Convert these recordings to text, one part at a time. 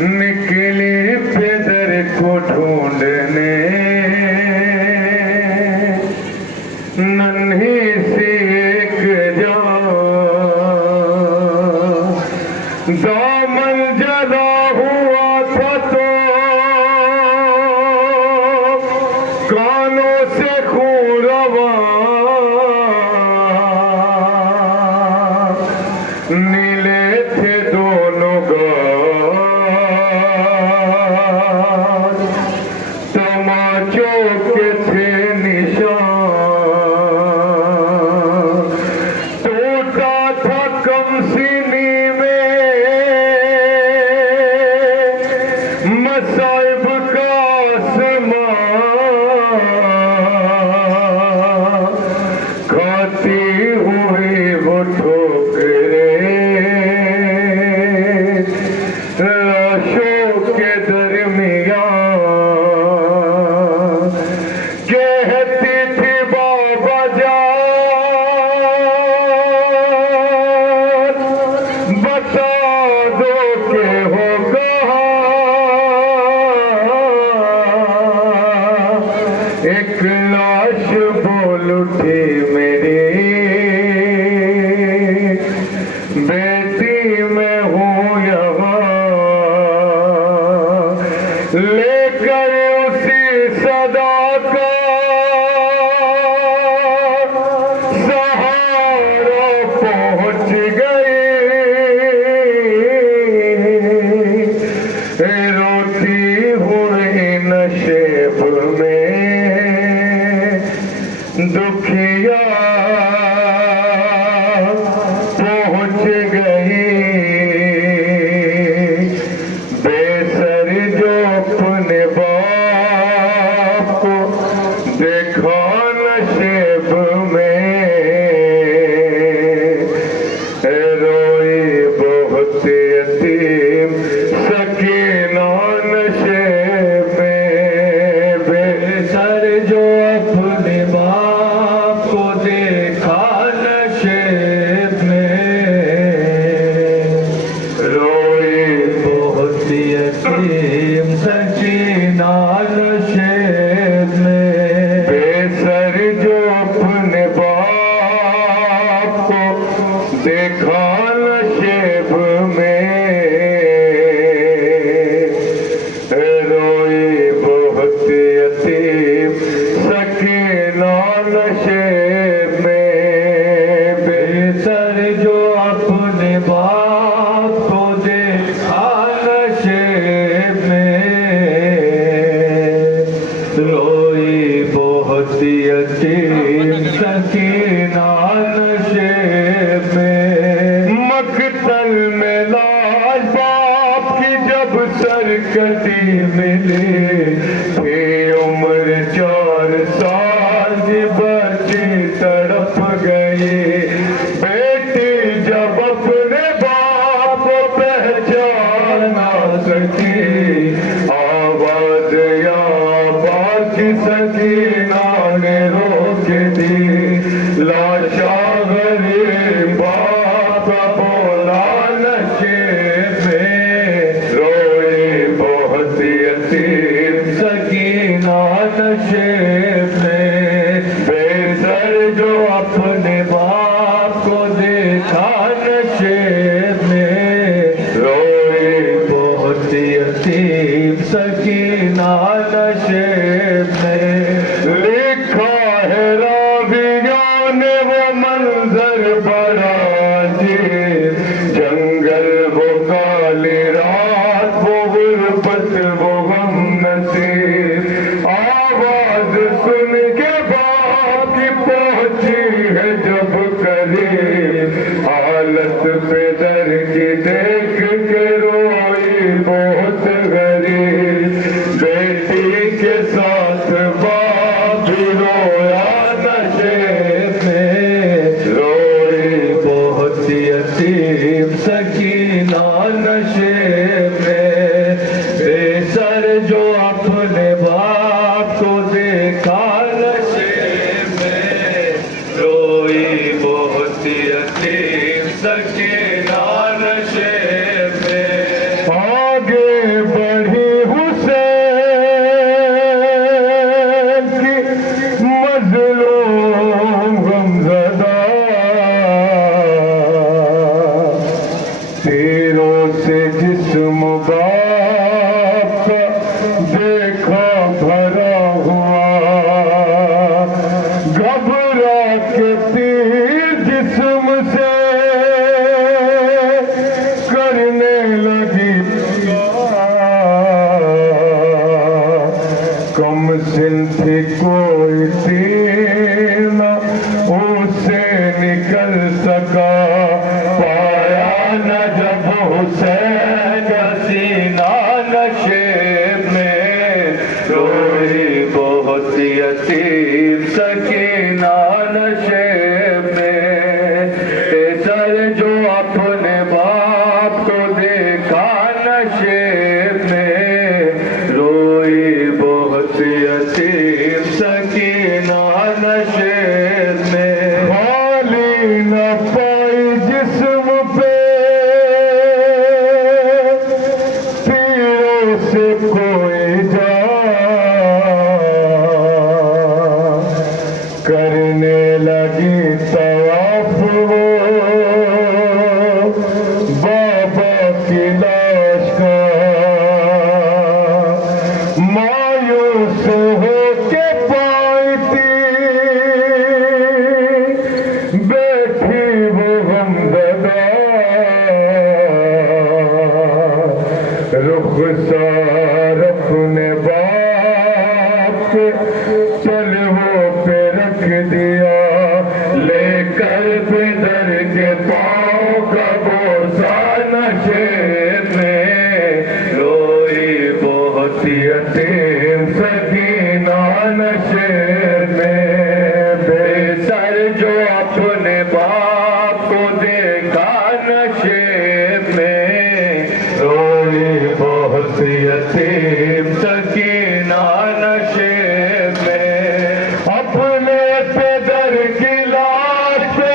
نکلی پدر کو ڈھونڈنے ننھی سی ایک جان دامن جلا ہوا تھا تو کانوں سے خون رواں نیلے تھے دونوں گال تماچوں کے تھے نشان ٹوٹا تھا کم سینی میں مصائب کا آسمان کھاتی ہوئی وہ ٹھوکریں لاشوں کے درمیان کہتی تھی بابا جان بتا دو کہ ہو کہاں ایک لاش بول اٹھی میری بیٹی میں ہوں یہاں لے کر اسی صدا کا سہارا پہنچ گئی روتی ہوئی نشیب میں دکھیا پہنچ گئی بے سر جو اپنے باپ کو دیکھا نشیب میں روئی بہت یتیم سکینہ نشیب میں بے سر جو اپنے باپ کو دیکھا نشیب میں روئی بہت یتیم سکینہ نشیب میں بے سر جو اپنے باپ کو دیکھا نشیب میں روئی بہت یتیم سکینہ نشیب میں بے سر جو اپنے باپ کو دیکھا نشیب میں روئی بہت یتیم سکینہ نشیب میں مقتل میں لاش باپ کی جب سرکتی ملی تھی عمر 4 سال کی بچی تڑپ گئی بیٹی جب اپنے باپ کو پہچان نہ سکی آواز یا باپ کی سکینہ نے روک دی لاشا غریب باپ بولا نشیب میں روئی بہت یتیم سکینہ نشیب میں بے سر جو اپنے باپ کو دیکھا نشیب میں روئی بہت یتیم سکینہ نشیب میں لکھا ہے راویوں نے وہ منظر بڑا عجیب جنگل وہ کالی رات وہ غربت وہ غم نصیب آواز سن کے باپ کی پہنچی ہے جب قریب حالت پدر کی دیکھ کے روئی بہت غریب بیٹی کے یتیم سکینہ نشے میں، سر جو اپنے باپ کو دیکھا نشے میں، روئی بہت یتیم سکینہ نشے میں، خالی نہ پائی جسم پہ تیروں سے کوئی جا، کرنے لگی طواف وہ بابا کی لاش کا، مایوس ہو کے پائی تھی بیٹھی وہ غمزدہ، رخسار اپنے باپ چلو پہ رکھ دیا، لے کر پدر کے پاؤں کا بوسہ نشے میں، روئی بہت یتیم سکینہ نشے میں، بے سر جو اپنے باپ کو دیکھا نشے میں، روئی بہت یتیم سکینہ نشے میں، اپنے پدر کی لاش پہ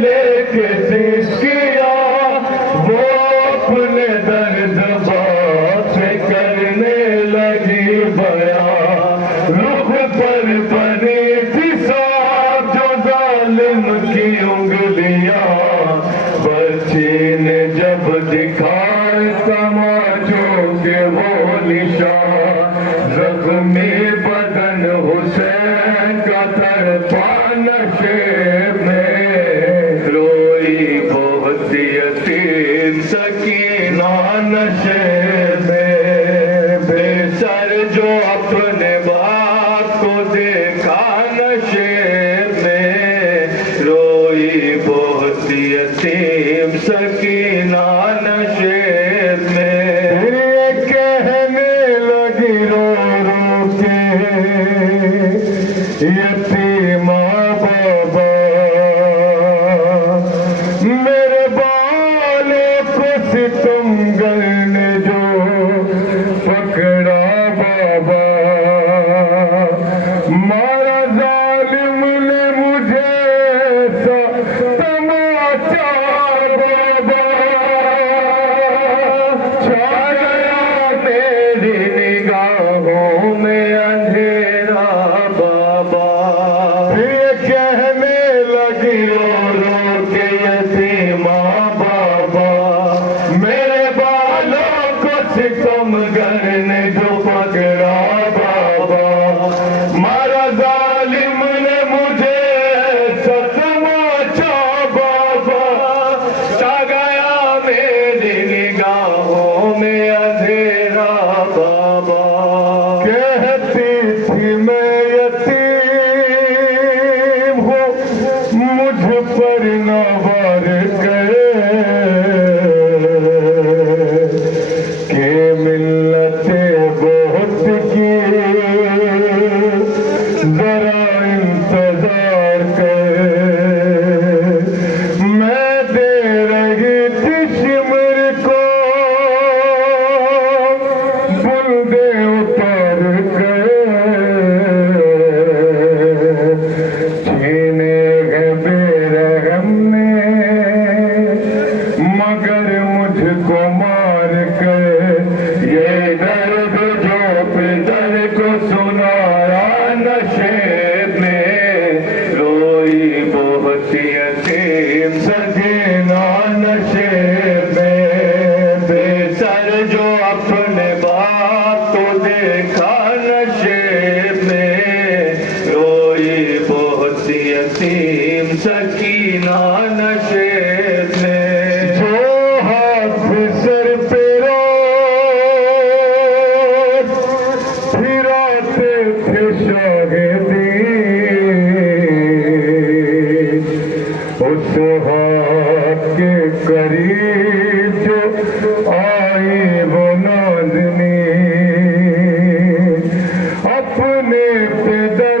لے کے سسکیا، وہ اپنے درد بات سے کرنے لگی بیان، رخ پر بنی تھی صاف جو ظالم کی انگلیاں، بچی نے جب دکھائے تماچوں کے وہ نشان، زخمی بدن حسین کا تڑپا نشے میں، روئی بہت یتیم سکینہ نشے میں، بے سر جو اپنے باپ کو دیکھا نشے میں، روئی بہت یتیم سکینہ نشے میں، یہ کہنے لگی رو رو کے یتیمہ بابا، میرے بالوں کو ستمگر نے جو پکڑا بابا، مارا ظالم نے مجھے تماچا بابا، چھا گیا میری نگاہوں میں اندھیرا بابا، یہ کہنے لگی رو رو کے یتیمہ بابا، میرے بالوں کو ستمگر نے جو پکڑا بابا، مارا ظالم نے مجھے تماچا بابا، چھا گیا میری نگاہوں میں اندھیرا بابا، کہتی تھی میں یتیم ہوں مجھ پر نہ وار کرے، کہ ملتیں بہت کی ذرا انتظار کرے، میں دے رہی تھی شمر کو بندے اتار کر، چھینے گئے بے رحم نے مگر مجھ کو مار کر، یہ درد جو پدر کو سنایا نشے میں، روئی بہت یتیم سکینہ نشے میں، بے سر جو اپنے باپ کو دیکھا نشے میں، روئی بہت یتیم سکینہ نشے میں، جو ہاتھ سر پہ پھراتے تھے شاہدی، اس ہاتھ کے قریب جو آئی وہ نازنی، اپنے پدر